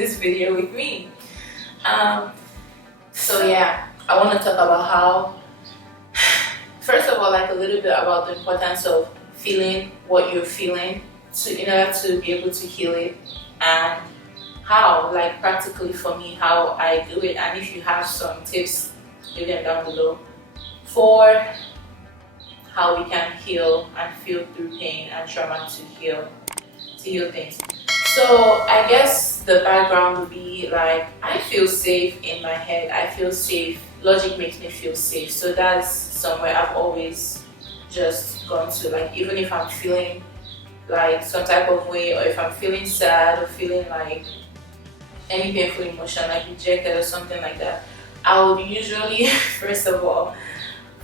this video with me. So yeah, I want to talk about how, first of all, like a little bit about the importance of feeling what you're feeling in order to be able to heal it, and how, like practically for me, how I do it, and if you have some tips, leave them down below for how we can heal and feel through pain and trauma to heal things. So I guess the background would be like, I feel safe in my head. I feel safe. Logic makes me feel safe. So that's somewhere I've always just gone to. Like, even if I'm feeling like some type of way, or if I'm feeling sad or feeling like any painful emotion, like rejected or something like that, I would usually, first of all,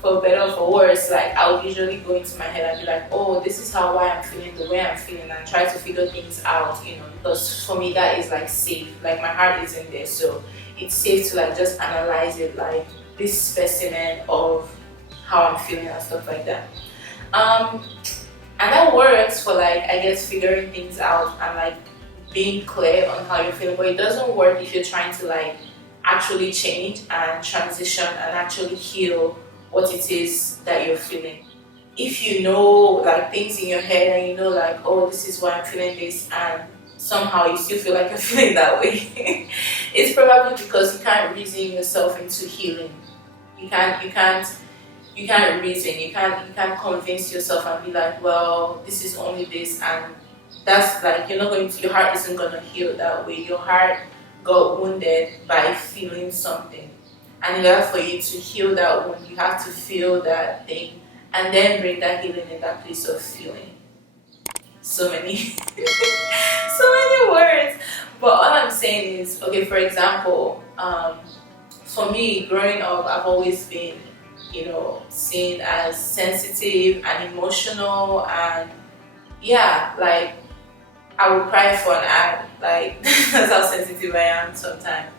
for better or for worse, like I would usually go into my head and be like, oh, this is why I'm feeling the way I'm feeling, and try to figure things out, because for me that is like safe. Like my heart is in there, so it's safe to like just analyze it, like this specimen of how I'm feeling and stuff like that. And that works for like, I guess, figuring things out and like being clear on how you're feeling, but it doesn't work if you're trying to like actually change and transition and actually heal what it is that you're feeling. If you know like things in your head and you know like, oh, this is why I'm feeling this, and somehow you still feel like you're feeling that way, it's probably because you can't reason yourself into healing. You can't reason, you can't convince yourself and be like, well, this is only this, and that's like, your heart isn't gonna heal that way. Your heart got wounded by feeling something. And in order for you to heal that wound, you have to feel that thing and then bring that healing in that place of feeling. So many, so many words. But all I'm saying is, okay, for example, for me, growing up, I've always been, seen as sensitive and emotional, and yeah, like I would cry for an ad. Like that's how sensitive I am sometimes.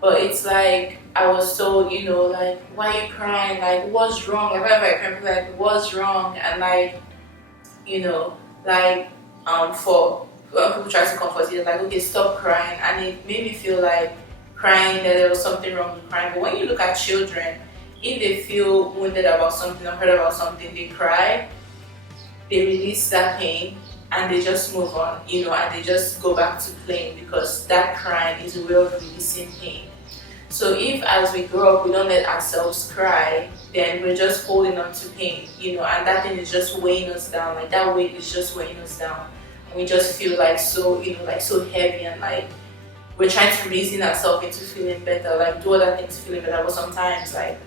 But it's like, I was told, like, why are you crying? Like, what's wrong? Like, whenever I cry, like, what's wrong? And like, for when people try to comfort you, like, okay, stop crying. And it made me feel like crying, that there was something wrong with crying. But when you look at children, if they feel wounded about something or hurt about something, they cry, they release that pain, and they just move on, and they just go back to playing, because that crying is a way of releasing pain. So if as we grow up, we don't let ourselves cry, then we're just holding on to pain, and that thing is just weighing us down. Like that weight is just weighing us down. And we just feel like so, like so heavy, and like we're trying to reason ourselves into feeling better, like do other things feeling better. But sometimes like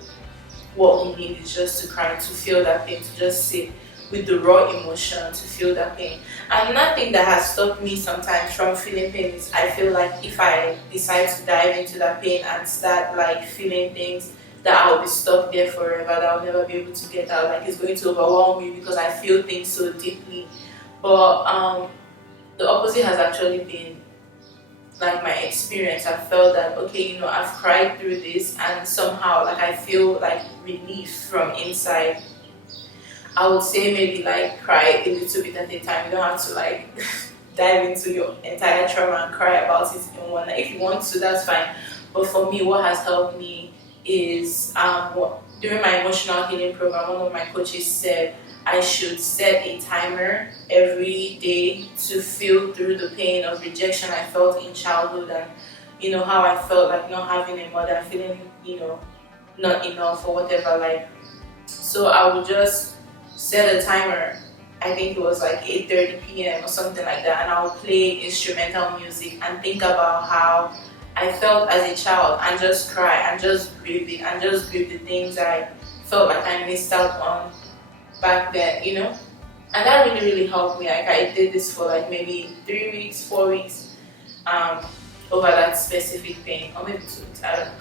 what we need is just to cry, to feel that pain, to just sit with the raw emotion, to feel that pain. And another thing that has stopped me sometimes from feeling pain is, I feel like if I decide to dive into that pain and start like feeling things, that I'll be stuck there forever, that I'll never be able to get out. Like it's going to overwhelm me because I feel things so deeply. But the opposite has actually been like my experience. I felt that, okay, I've cried through this, and somehow like I feel like relief from inside. I would say maybe like cry a little bit at a time. You don't have to like dive into your entire trauma and cry about it in one night. If you want to, that's fine. But for me, what has helped me is during my emotional healing program, one of my coaches said I should set a timer every day to feel through the pain of rejection I felt in childhood, and how I felt like not having a mother, feeling not enough or whatever. Like, so I would just set a timer. I think it was like 8:30 p.m. or something like that, and I would play instrumental music and think about how I felt as a child, and just cry and just grieve it, and just grieve the things I felt like I missed out on back then, and that really helped me. Like I did this for like maybe 3 weeks, 4 weeks, over that specific pain, or maybe 2 weeks, I don't know.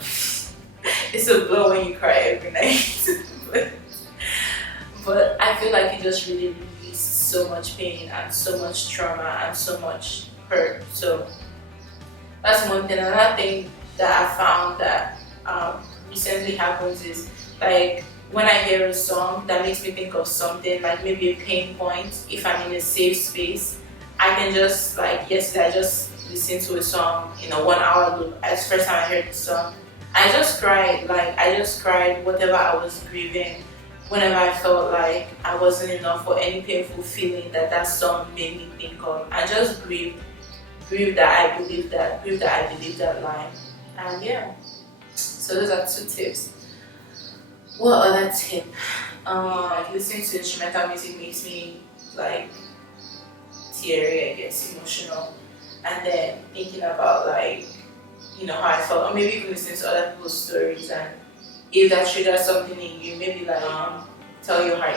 It's a blow when you cry every night. But I feel like it just really released so much pain and so much trauma and so much hurt. So that's one thing. Another thing that I found that recently happens is, like, when I hear a song that makes me think of something, like maybe a pain point, if I'm in a safe space, I can just, like yesterday, I just listen to a song in a 1 hour loop. As first time I heard the song, I just cried. Like I just cried whatever I was grieving. Whenever I felt like I wasn't enough or any painful feeling that that song made me think of, I just grieved that I believe that, grieved that I believe that line. And yeah, so those are 2 tips. What other tip? Like listening to instrumental music makes me like teary, I guess, emotional. And then thinking about like, how I felt, or maybe even listening to other people's stories, and if that triggers something in you, maybe like tell your heart,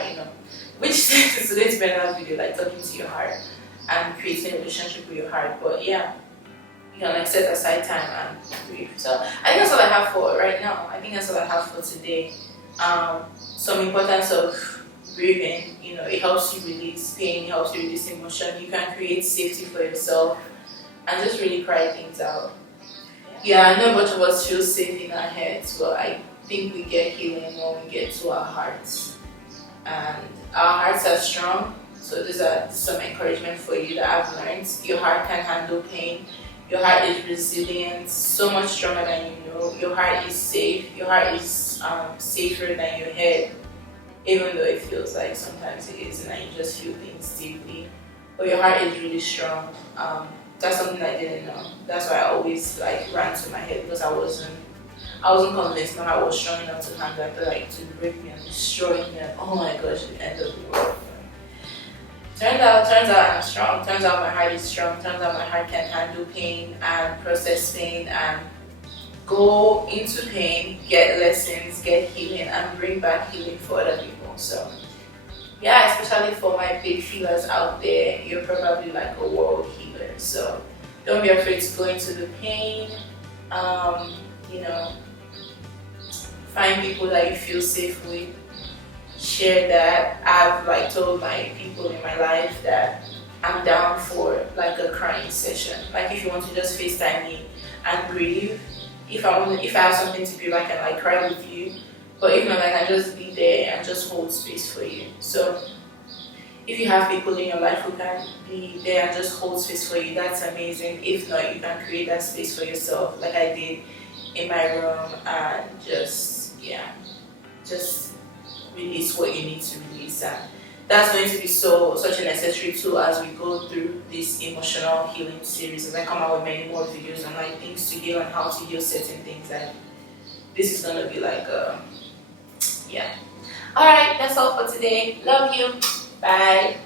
which today's better video, like talking to your heart and creating a relationship with your heart. But yeah, you can like set aside time and grieve. So I think that's all I have for right now. I think that's all I have for today. Some importance of grieving, it helps you release pain, it helps you release emotion. You can create safety for yourself and just really cry things out. Yeah, I know a bunch of us feel safe in our heads, but I think we get healing when we get to our hearts. And our hearts are strong, so these are some encouragement for you that I've learned. Your heart can handle pain. Your heart is resilient, so much stronger than you know. Your heart is safe. Your heart is safer than your head, even though it feels like sometimes it isn't, and you just feel things deeply. But your heart is really strong. That's something I didn't know. That's why I always like ran to my head, because I wasn't convinced my heart was strong enough to handle. I feel like to break me and destroy me, and oh my gosh, the end of the world. Turns out I'm strong. Turns out my heart is strong. Turns out my heart can handle pain and process pain and go into pain, get lessons, get healing, and bring back healing for other people. So yeah, especially for my big feelers out there, you're probably like a world healer. So don't be afraid to go into the pain. Find people that you feel safe with. Share that. I've like told my people in my life that I'm down for like a crying session. Like if you want to just FaceTime me and grieve. If I have something to grieve, I can like cry with you. But if not, I can just be there and just hold space for you. So if you have people in your life who can be there and just hold space for you, that's amazing. If not, you can create that space for yourself, like I did in my room, and just release what you need to release. And that's going to be such a necessary tool as we go through this emotional healing series, as I come out with many more videos on like things to heal and how to heal certain things. And this is gonna be like yeah. Alright, that's all for today. Love you. Bye.